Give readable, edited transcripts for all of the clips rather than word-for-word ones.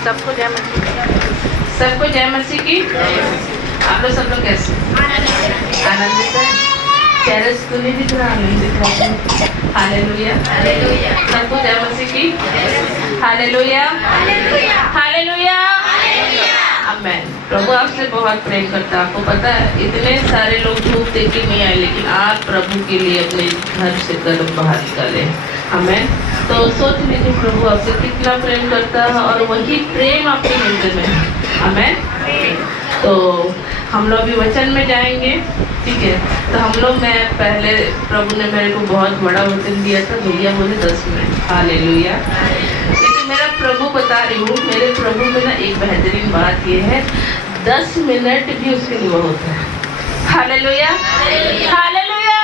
सबको जय मसीह। सबको जय मसीह की। आप लोग सब लोग कैसे आनंदित है? चेहरे से तो नहीं दिख रहा, आनंदित है। हालेलुया, सबको जय मसीह की। हालेलुया, हालेलुया, आमेन। प्रभु आपसे बहुत प्रेम करता है। आपको पता है इतने सारे लोग धूप देख के नहीं आए, लेकिन आप प्रभु के लिए अपने घर से कदम बाहर निकाले। आमेन। तो सोच लीजिए प्रभु आपसे कितना प्रेम करता है और वही प्रेम आपके हृदय में है। आमेन। तो हम लोग अभी वचन में जाएंगे, ठीक है। तो हम लोग में पहले प्रभु ने मेरे को बहुत बड़ा वचन दिया था, भैया बोले 10 मिनट। हालेलुया। लेकिन मेरा प्रभु बता रही हूँ, मेरे प्रभु में ना एक बेहतरीन बात ये है, 10 मिनट भी उसके लिए बहुत है। Hallelujah, hallelujah.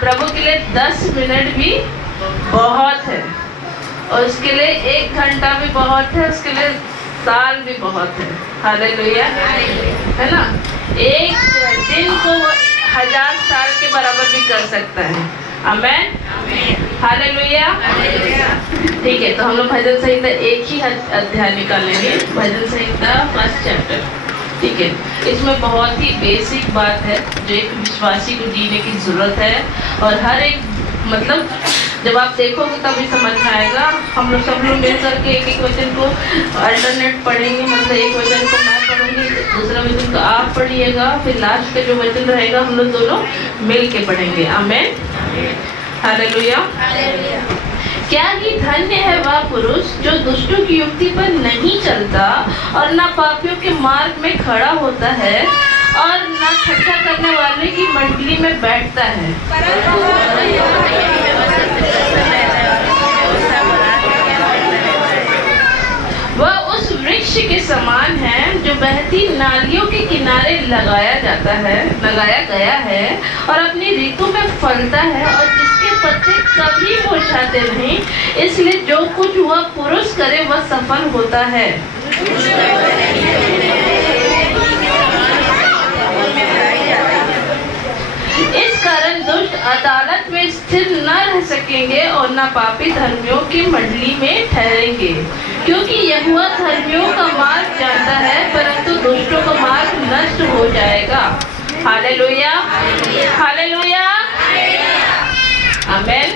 प्रभु के लिए 10 मिनट भी बहुत है, और उसके लिए 1 घंटा भी बहुत है, उसके लिए साल भी बहुत है। हालेलुया, है ना। एक दिन को 1000 साल के बराबर भी कर सकता है। आमेन, हालेलुया। ठीक है, तो हम लोग भजन संहिता एक ही अध्याय निकालेंगे, भजन संहिता 1st चैप्टर, ठीक है। इसमें बहुत ही बेसिक बात है जो एक विश्वासी को जीने की जरूरत है, और हर एक मतलब जब आप देखोगे तभी समझ में आएगा। हम लोग सब लोग मिल करके एक वचन को अल्टरनेट पढ़ेंगे, मतलब एक वचन को मैं पढ़ूंगी, दूसरा वचन को आप पढ़िएगा, फिर लास्ट का जो वचन रहेगा हम लोग दोनों मिल के पढ़ेंगे। आमेन, हालेलुया। क्या ही धन्य है वह पुरुष जो दुष्टों की युक्ति पर नहीं चलता और ना पापियों के मार्ग में खड़ा होता है और ना ठट्ठा करने वाले की मंडली में बैठता है। वह उस वृक्ष के समान है जो बहती नालियों के किनारे लगाया गया है और अपनी ऋतु में फलता है और जिसके पत्ते कभी मुरझाते नहीं, इसलिए जो कुछ वह पुरुष करे वह सफल होता है। इस कारण दुष्ट अदालत में स्थिर न रह सकेंगे और न पापी धर्मियों की मंडली में ठहरेंगे, क्योंकि यहोवा धर्मियों का मार्ग जानता है परंतु दुष्टों का मार्ग नष्ट हो जाएगा। हालेलुया, हालेलुया, आमेन।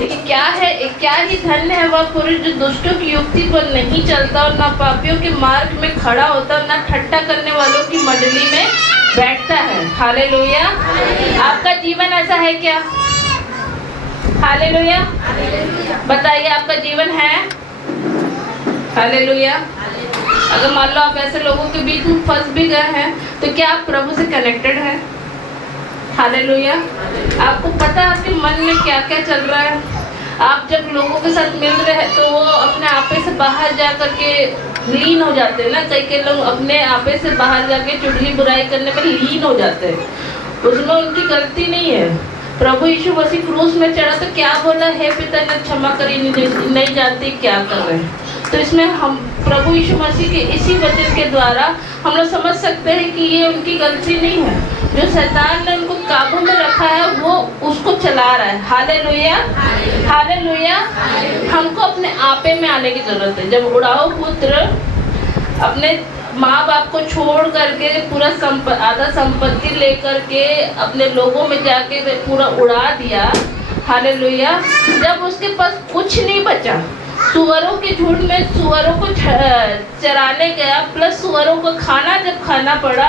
लेकिन क्या ही धन्य है वह पुरुष जो दुष्टों की युक्ति पर नहीं चलता और न पापियों के मार्ग में खड़ा होता और न ठट्ठा करने वालों की मंडली में बैठता है। हालेलुया। आपका जीवन ऐसा है क्या? हालेलुया, बताइए आपका जीवन है? हालेलुया। अगर मान लो आप ऐसे लोगों के बीच में फंस भी गए हैं तो क्या आप प्रभु से कनेक्टेड हैं? हालेलुया। आपको पता है आपके मन में क्या क्या चल रहा है? आप जब लोगों के साथ मिल रहे हैं तो वो अपने आपे से बाहर जा करके लीन हो जाते हैं ना। कई लोग अपने आपे से बाहर जाके चुगली बुराई करने में लीन हो जाते हैं, उसमें उनकी गलती नहीं है। प्रभु यीशु मसीह क्रूस में चढ़ा तो क्या बोला? हे पिता ने क्षमा करी, नहीं जानते क्या कर रहे हैं। तो इसमें हम प्रभु यीशु मसीह के इसी वचन के द्वारा हम लोग समझ सकते हैं कि ये उनकी गलती नहीं है। जो शैतान ने उनको काबू में रखा है वो उसको चला रहा है। Hallelujah, hallelujah. हमको अपने आपे में आने की जरूरत है। जब उड़ाऊ पुत्र अपने माँ बाप को छोड़ करके पूरा आधा संपत्ति लेकर के अपने लोगों में जाके पूरा उड़ा दिया, हालेलुया। जब उसके पास कुछ नहीं बचा, सुअरों के झुंड में सुअरों को चराने गया, प्लस सुअरों को जब खाना पड़ा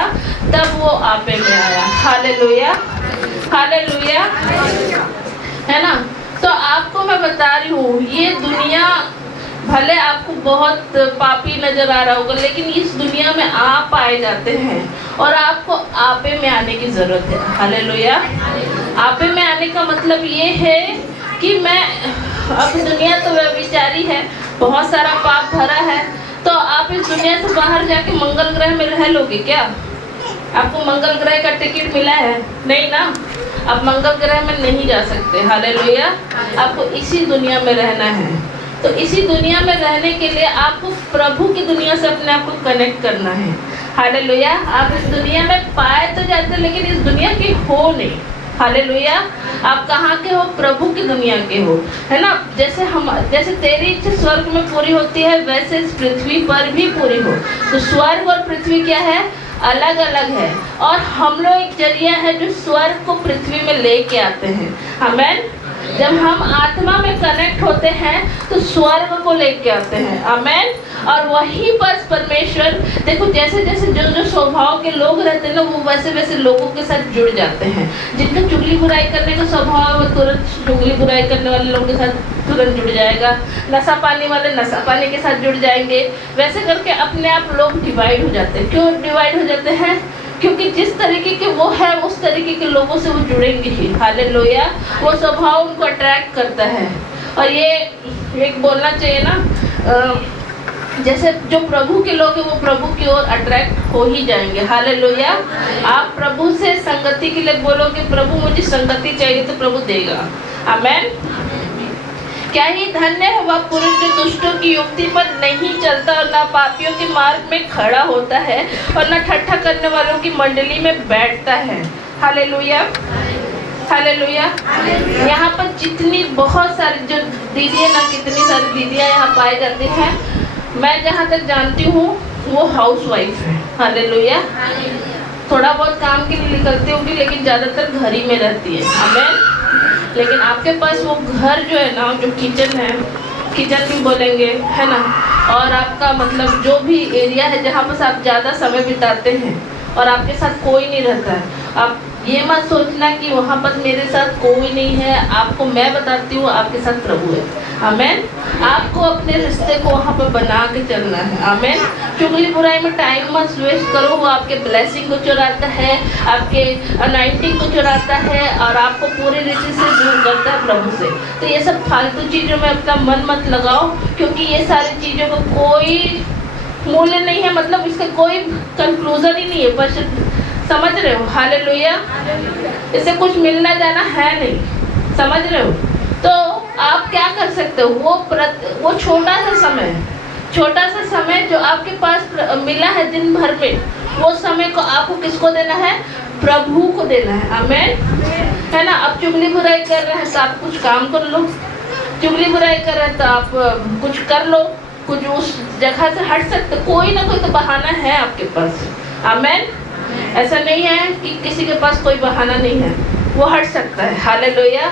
तब वो आपे में आया। हालेलुया, हालेलुया, है ना। तो आपको मैं बता रही हूँ, ये दुनिया भले आपको बहुत पापी नजर आ रहा होगा, लेकिन इस दुनिया में आप पाए जाते हैं और आपको आपे में आने की जरूरत है। हालेलुया। आपे में आने का मतलब ये है कि मैं अब दुनिया तो व्यभिचारी है, बहुत सारा पाप भरा है, तो आप इस दुनिया से बाहर जाके मंगल ग्रह में रह लोगे क्या? आपको मंगल ग्रह का टिकट मिला है? नहीं ना, आप मंगल ग्रह में नहीं जा सकते। हालेलुया। आपको इसी दुनिया में रहना है। तो इसी दुनिया में रहने के लिए आपको प्रभु की दुनिया से अपने आप को कनेक्ट करना है। हालेलुया। आप इस दुनिया में पाए तो जाते, लेकिन इस दुनिया की हो नहीं। हालेलुया। आप कहाँ के हो? प्रभु की दुनिया के हो, है ना। जैसे तेरी इच्छा स्वर्ग में पूरी होती है वैसे इस पृथ्वी पर भी पूरी हो। तो स्वर्ग और पृथ्वी क्या है? अलग अलग है। और हम लोग एक जरिया है जो स्वर्ग को पृथ्वी में लेके आते हैं। आमेन। जब हम आत्मा में कनेक्ट होते हैं तो स्वर्ग को लेके आते हैं। आमेन। और वहीं पर परमेश्वर, देखो जैसे जैसे जो स्वभाव के लोग रहते हैं ना, वो वैसे वैसे लोगों के साथ जुड़ जाते हैं। जिनका चुगली बुराई करने का स्वभाव है वो तुरंत चुगली बुराई करने वाले लोगों के साथ तुरंत जुड़ जाएगा। नशा पानी वाले नशा पानी के साथ जुड़ जाएंगे। वैसे करके अपने आप लोग डिवाइड हो जाते हैं। क्यों डिवाइड हो जाते हैं? क्योंकि जिस तरीके के वो है उस तरीके के लोगों से वो जुड़ेंगे ही। हालेलुया। वो स्वभाव उनको अट्रैक्ट करता है। और ये एक बोलना चाहिए ना, जैसे जो प्रभु के लोग हैं वो प्रभु की ओर अट्रैक्ट हो ही जाएंगे। हालेलुया। आप प्रभु से संगति के लिए बोलोगे, प्रभु मुझे संगति चाहिए, तो प्रभु देगा। आमेन। क्या ही धन्य है वह पुरुष जो दुष्टों की युक्ति पर नहीं चलता और ना पापियों के मार्ग में खड़ा होता है और ना ठट्ठा करने वालों की मंडली में बैठता है। हालेलुया। हालेलुया। यहाँ पर जितनी बहुत सारी जो दीदियाँ ना, कितनी सारी दीदियाँ यहाँ पाई जाती हैं, मैं जहाँ तक जानती हूँ वो हाउस वाइफ है। हालेलुया। थोड़ा बहुत काम के लिए निकलती होगी लेकिन ज़्यादातर घर ही में रहती है। आमेन। लेकिन आपके पास वो घर जो है ना, जो किचन है, किचन भी बोलेंगे, है ना, और आपका मतलब जो भी एरिया है जहाँ पर आप ज़्यादा समय बिताते हैं और आपके साथ कोई नहीं रहता है। आप ये मत सोचना कि वहाँ पर मेरे साथ कोई नहीं है। आपको मैं बताती हूँ, आपके साथ प्रभु है। आमेन। आपको अपने रिश्ते को वहाँ पर बना के चलना है। आमेन। चुगली बुराई में टाइम मत वेस्ट करो, वो आपके ब्लेसिंग को चुराता है, आपके अनाइंटिंग को चुराता है और आपको पूरी रीति से दूर करता है प्रभु से। तो ये सब फालतू चीज़ों में अपना मन मत लगाओ, क्योंकि ये सारी चीज़ों का कोई मूल्य नहीं है। मतलब इसका कोई कंक्लूजन ही नहीं है। बस समझ रहे हो? हालेलुया। इससे कुछ मिलना जाना है नहीं। समझ रहे हो? तो आप क्या कर सकते हो? वो छोटा सा समय जो आपके पास मिला है दिन भर में, वो समय को आपको किसको देना है? प्रभु को देना है। आमेन। है ना। अब चुगली बुराई कर रहे हैं तो आप कुछ काम कर लो, चुगली बुराई कर रहे हैं तो आप कुछ कर लो, कुछ उस जगह से हट सकते। कोई ना कोई तो बहाना है आपके पास। आमेन। ऐसा नहीं है कि किसी के पास कोई बहाना नहीं है, वो हट सकता है। हालेलुया।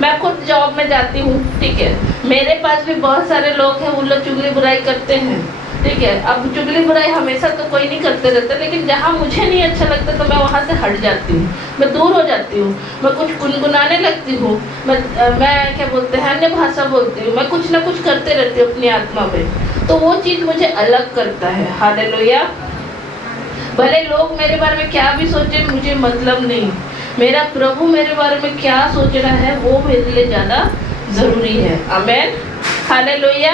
मैं खुद जॉब में जाती हूँ, ठीक है, मेरे पास भी बहुत सारे लोग हैं, वो लोग चुगली बुराई करते हैं, ठीक है। अब चुगली बुराई हमेशा तो कोई नहीं करते रहते, लेकिन जहाँ मुझे नहीं अच्छा लगता तो मैं वहाँ से हट जाती हूँ, मैं दूर हो जाती हूँ, मैं कुछ गुनगुनाने लगती हूँ, मैं क्या बोलते हैं, अन्य भाषा बोलती हूँ, मैं कुछ ना कुछ करते रहती हूँ अपनी आत्मा में। तो वो चीज़ मुझे अलग करता है। हालेलुया। भले लोग मेरे बारे में क्या भी सोचे, मुझे मतलब नहीं, मेरा प्रभु मेरे बारे में क्या सोच रहा है वो मेरे लिए ज़्यादा ज़रूरी है। आमेन। हालेलुया।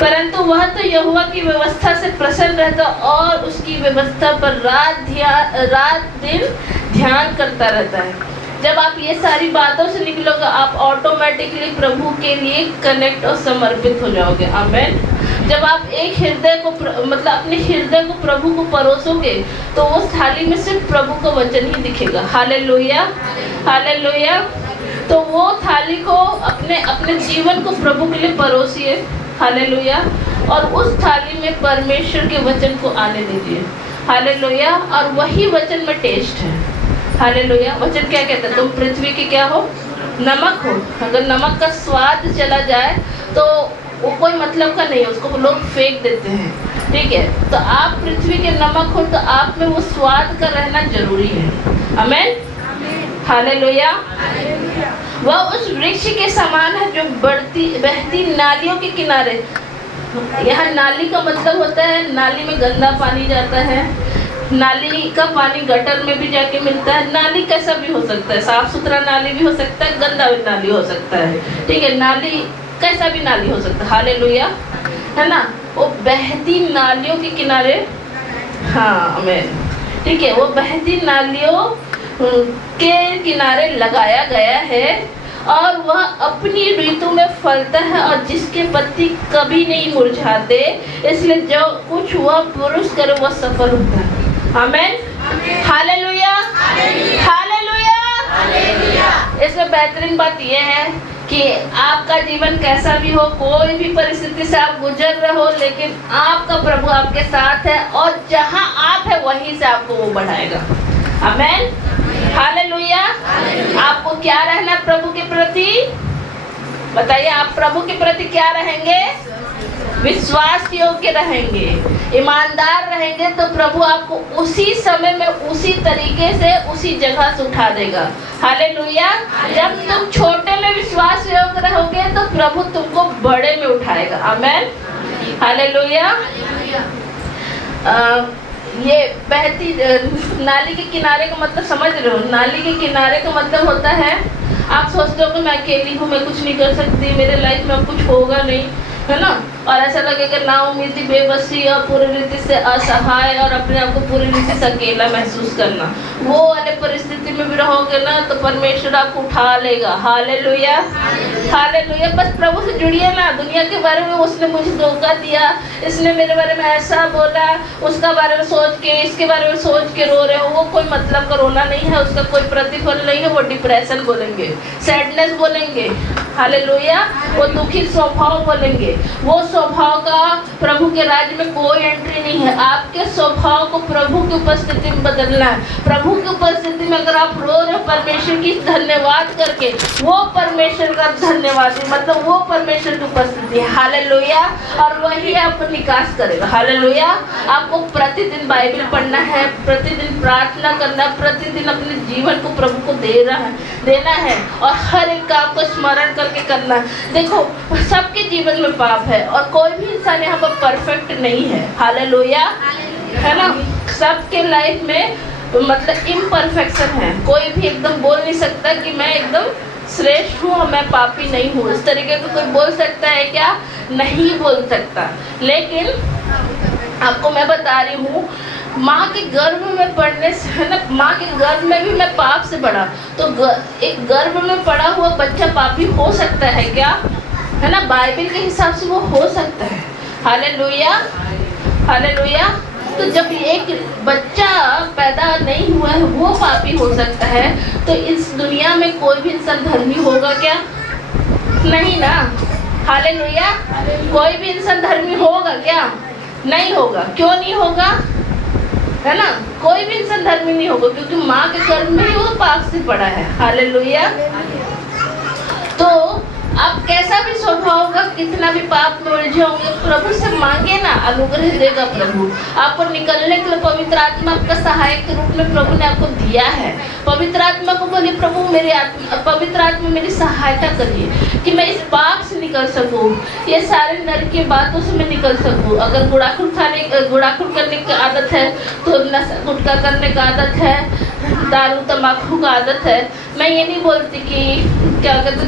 परंतु वह तो यहोवा की व्यवस्था से प्रसन्न रहता और उसकी व्यवस्था पर रात दिन ध्यान करता रहता है। जब आप ये सारी बातों से निकलोगे, आप ऑटोमेटिकली प्रभु के लिए कनेक्ट और समर्पित हो जाओगे। आमेन। जब आप एक हृदय को मतलब अपने हृदय को प्रभु को परोसोगे तो उस थाली में सिर्फ प्रभु का वचन ही दिखेगा। हालेलुया। हालेलुया। तो वो थाली को अपने जीवन को प्रभु के लिए परोसिए। हालेलुया। और उस थाली में परमेश्वर के वचन को आने दीजिए। हालेलुया। और वही वचन में टेस्ट है। हालेलुया। वचन क्या कहता है? तुम पृथ्वी के क्या हो? नमक हो। अगर नमक का स्वाद चला जाए तो वो कोई मतलब का नहीं है, उसको लोग फेंक देते हैं, ठीक है। तो आप पृथ्वी के नमक हो, तो आप में वो स्वाद का रहना जरूरी है। आमेन। हालेलुया। वह उस वृक्ष के समान है जो बहती नालियों के किनारे। यहाँ नाली का मतलब होता है, नाली में गंदा पानी जाता है, नाली का पानी गटर में भी जाके मिलता है। नाली कैसा भी हो सकता है, साफ सुथरा नाली भी हो सकता है, गंदा भी नाली हो सकता है, ठीक है। नाली कैसा भी नाली हो सकता है। हालेलुया। है ना। वो बहती नालियों के किनारे, हाँ आमेन, ठीक है, वो बहती नालियों के किनारे लगाया गया है और वह अपनी ऋतु में फलता है और जिसके पत्ती कभी नहीं मुरझाते, इसलिए जो कुछ वह पुरुष करे वह सफल होता है। आमेन। हालेलुया। हालेलुया। इसमें बेहतरीन बात यह है कि आपका जीवन कैसा भी हो, कोई भी परिस्थिति से आप गुजर रहे हो, लेकिन आपका प्रभु आपके साथ है और जहां आप है वहीं से आपको वो बढ़ाएगा। आमेन, हालेलुया। आपको क्या रहना है प्रभु के प्रति? बताइए, आप प्रभु के प्रति क्या रहेंगे? विश्वास योग्य रहेंगे, ईमानदार रहेंगे, तो प्रभु आपको उसी समय में उसी तरीके से उसी जगह से उठा देगा। हालेलुया। जब तुम छोटे में विश्वास योग्य रहोगे तो प्रभु तुमको बड़े में उठाएगा। आमेन, हालेलुया। ये बहती नाली के किनारे का मतलब समझ रहे हो? नाली के किनारे का मतलब होता है, आप सोचते हो कि मैं अकेली हूँ, मैं कुछ नहीं कर सकती, मेरे लाइफ में कुछ होगा नहीं, है ना, और ऐसा लगेगा ना उम्मीदी, बेबसी और पूरी रीति से असहाय और अपने आप को पूरी रीति से अकेला महसूस करना। वो वाले परिस्थिति में भी रहोगे ना तो परमेश्वर आपको उठा लेगा। Hallelujah, hallelujah. बस प्रभु से जुड़िए ना। दुनिया के बारे में उसने मुझे धोखा दिया, इसने मेरे बारे में ऐसा बोला, उसका बारे में सोच के, इसके बारे में सोच के रो रहे हो, वो कोई मतलब का रोना नहीं है, उसका कोई प्रतिफल नहीं है। वो डिप्रेशन बोलेंगे, सैडनेस बोलेंगे, हालेलुया। वो दुखी स्वभाव बोलेंगे। वो स्वभाव का प्रभु के राज्य में कोई एंट्री नहीं है। आपके स्वभाव को प्रभु की उपस्थिति में बदलना है। प्रभु की उपस्थिति में अगर आप रो रहे हो परमेश्वर की धन्यवाद करके, वो परमेश्वर का धन्यवाद है, मतलब वो परमेश्वर की उपस्थिति है। हालेलुया। और वही आपको निकास करेगा। हालेलुया। आपको प्रतिदिन बाइबल पढ़ना है, प्रतिदिन प्रार्थना करना, प्रतिदिन अपने जीवन को प्रभु को देना है और हर एक काम को स्मरण करके करना है। देखो, सबके जीवन में पाप है और कोई भी इंसान यहाँ पर परफेक्ट नहीं है। हालेलुया, है ना। सबके लाइफ में मतलब इम्परफेक्शन है। कोई भी एकदम बोल नहीं सकता कि मैं एकदम श्रेष्ठ हूँ, मैं पापी नहीं हूँ। इस तरीके का कोई बोल सकता है क्या? नहीं बोल सकता। लेकिन आपको मैं बता रही हूँ, माँ के गर्भ में पढ़ने से, है ना, माँ के गर्भ में भी मैं पाप से बढ़ा, तो एक गर्भ में पड़ा हुआ बच्चा पापी हो सकता है क्या? है ना, बाइबल के हिसाब से वो हो सकता है। Hallelujah, hallelujah. तो जब एक बच्चा पैदा नहीं हुआ है वो पापी हो सकता है, तो इस दुनिया में कोई भी इंसान धर्मी होगा क्या? नहीं ना। हालेलुया। कोई भी इंसान धर्मी होगा क्या? नहीं होगा। क्यों नहीं होगा? है ना, कोई भी इंसान धर्मी नहीं होगा क्योंकि माँ के गर्भ में ही वो पाप से पड़ा है। हालेलुया। तो आप कैसा भी स्वभाव का, कितना भी पाप में उलझे होंगे, प्रभु से मांगे ना, अनुग्रह देगा प्रभु आपको। निकलने के लिए पवित्र आत्मा आपका सहायक के रूप में प्रभु ने आपको दिया है। पवित्र आत्मा को बोलिए, प्रभु मेरी पवित्र आत्मा मेरी सहायता करिए कि मैं इस पाप से निकल सकूं, ये सारे नर की बातों से मैं निकल सकूं। अगर गुड़ाखुड़ करने की आदत है तो नशा गुटखा करने का आदत है, दारू तम्बाकू का आदत है, मैं ये नहीं बोलती कि क्या कहते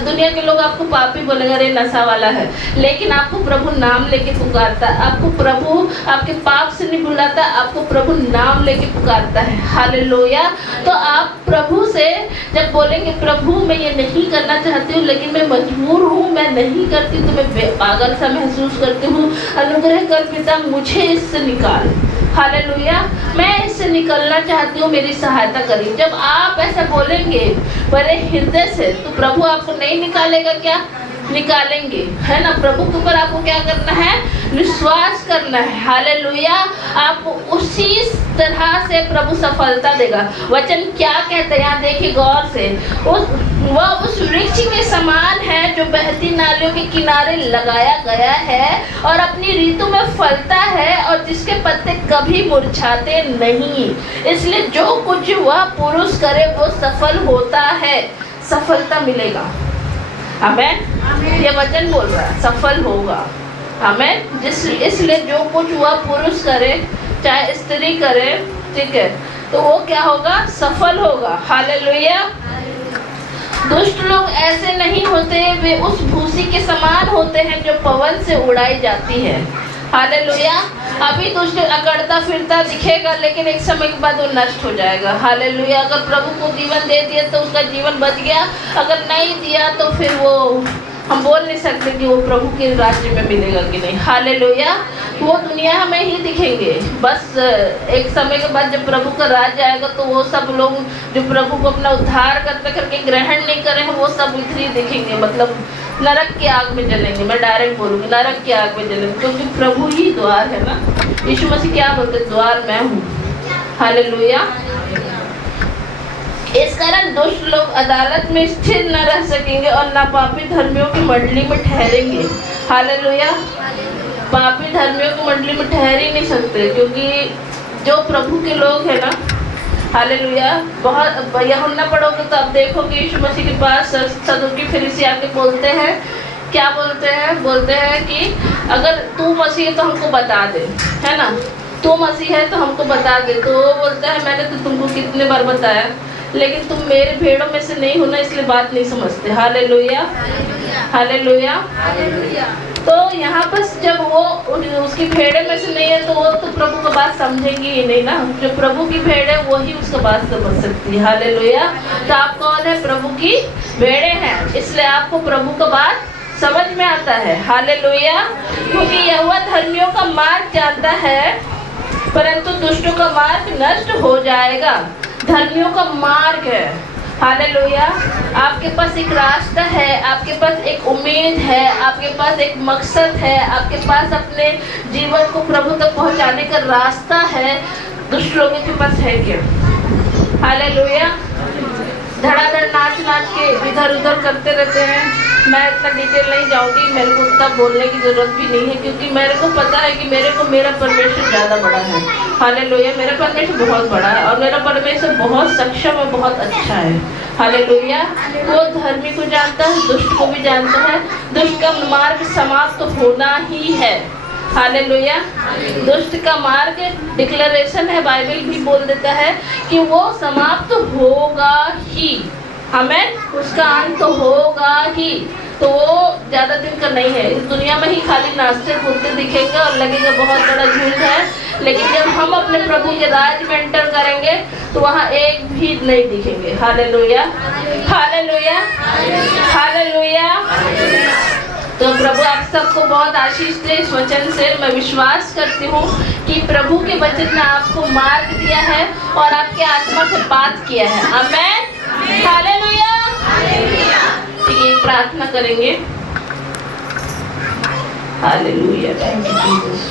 दुनिया के लोग आपको पापी बोलेंगे, अरे नशा वाला है, लेकिन आपको प्रभु नाम लेके पुकारता है। आपको प्रभु आपके पाप से नहीं बुलाता, आपको प्रभु नाम लेके पुकारता है। हालेलुया। तो आप प्रभु से जब बोलेंगे, प्रभु मैं ये नहीं करना चाहती हूँ लेकिन मैं मजबूर हूँ, मैं नहीं करती तो मैं पागल सा महसूस करती हूँ, अनुग्रह कर पिता मुझे इससे निकाल। हालेलुया। मैं इससे निकलना चाहती हूँ, मेरी सहायता करिए। जब आप ऐसा बोलेंगे बड़े हृदय से तो प्रभु आपको नहीं निकालेगा क्या? निकालेंगे, है ना। प्रभु के ऊपर आपको क्या करना है? विश्वास करना है। हालेलुया। आपको उसी तरह से प्रभु सफलता देगा। वचन क्या कहते हैं यहाँ देखिए गौर से, वह उस वृक्ष के समान है जो बहती नालियों के किनारे लगाया गया है और अपनी ऋतु में फलता है और जिसके पत्ते कभी मुरझाते नहीं। इसलिए जो कुछ वह पुरुष करे वो सफल होता है, सफलता मिलेगा। आमेन। ये वचन बोल रहा है, सफल होगा। आमेन। इसलिए जो कुछ वह पुरुष करे चाहे स्त्री करे, ठीक है, तो वो क्या होगा? सफल होगा। हालेलुया। दुष्ट लोग ऐसे नहीं होते, वे उस भूसी के समान होते हैं जो पवन से उड़ाई जाती है। हालेलुया। अभी दुष्ट अकड़ता फिरता दिखेगा लेकिन एक समय के बाद वो नष्ट हो जाएगा। हालेलुया। अगर प्रभु को जीवन दे दिया तो उसका जीवन बच गया, अगर नहीं दिया तो फिर वो हम बोल नहीं सकते कि वो प्रभु के राज्य में मिलेगा कि नहीं। हालेलुया। वो दुनिया में ही दिखेंगे। बस एक समय के बाद जब प्रभु का राज्य आएगा तो वो सब लोग जो प्रभु को अपना उद्धार करके ग्रहण नहीं करे हैं वो सब इधर ही दिखेंगे, मतलब नरक की आग में जलेंगे। मैं डायरेक्ट बोलूँगी नरक की आग में जलेंगे, क्योंकि प्रभु ही द्वार है ना। यीशु मसीह क्या बोलते, द्वार मैं हूँ। हालेलुया। इस कारण दुष्ट लोग अदालत में स्थिर न रह सकेंगे और नापापी धर्मियों की मंडली में ठहरेंगे। हालेलुया। पापी धर्मियों की मंडली में ठहर ही नहीं सकते, क्योंकि जो प्रभु के लोग हैं ना, हालेलुया, बहुत यूहन्ना पढ़ोगे तो आप देखोगे यीशु मसीह के पास सदूकी फरीसी आके बोलते हैं, क्या बोलते हैं? बोलते हैं कि अगर तू मसीह है तो हमको बता दे, है ना, तू मसीह है तो हमको बता दे। तो वो बोलता है मैंने तो तुमको कितने बार बताया, लेकिन तुम मेरे भेड़ों में से नहीं हो ना, इसलिए बात नहीं समझते। Hallelujah, hallelujah. तो यहाँ पर जब वो उसकी भेड़े में से नहीं है तो वो तो प्रभु का बात समझेंगी ही नहीं ना। जो प्रभु की भेड़ है वही उसका बात समझ सकती है। हालेलुया। तो आप कौन है? प्रभु की भेड़े हैं, इसलिए आपको प्रभु का बात समझ में आता है। हालेलुया। क्योंकि यहोवा धर्मियों का मार्ग जानता है, परंतु दुष्टों का मार्ग नष्ट हो जाएगा। धर्मियों का मार्ग है, हालेलुया। आपके पास एक रास्ता है, आपके पास एक उम्मीद है, आपके पास एक मकसद है, आपके पास अपने जीवन को प्रभु तक पहुंचाने का रास्ता है। दुष्ट लोगों के पास है क्या? हालेलुया। धड़ाधड़ नाच नाच के इधर उधर करते रहते हैं। मैं इतना डिटेल नहीं जाऊंगी, मेरे को उतना बोलने की ज़रूरत भी नहीं है, क्योंकि मेरे को पता है कि मेरे को मेरा परमेश्वर ज़्यादा बड़ा है। हालेलुया। मेरा परमेश्वर बहुत बड़ा है और मेरा परमेश्वर बहुत सक्षम और बहुत अच्छा है। हालेलुया। वो धर्मी को जानता है, दुष्ट को भी जानता है। दुष्ट का मार्ग समाप्त तो होना ही है। हालेलुया। दुष्ट का मार्ग डिक्लेरेशन है, बाइबल भी बोल देता है कि वो समाप्त होगा ही। हमें उसका अंत तो होगा ही। तो वो ज़्यादा दिन का नहीं है। इस दुनिया में ही खाली नाचते कूदते दिखेगा और लगेगा बहुत बड़ा झूठ है, लेकिन जब हम अपने प्रभु के राज में एंटर करेंगे तो वहाँ एक भी नहीं दिखेंगे। Hallelujah, hallelujah, hallelujah. तो प्रभु आप सबको बहुत आशीष दे। इस वचन से मैं विश्वास करती हूँ कि प्रभु के वचन ने आपको मार्ग दिया है और आपके आत्मा से बात किया है। आमेन, हालेलुया। ठीक है, प्रार्थना करेंगे। Hallelujah, thank you Jesus.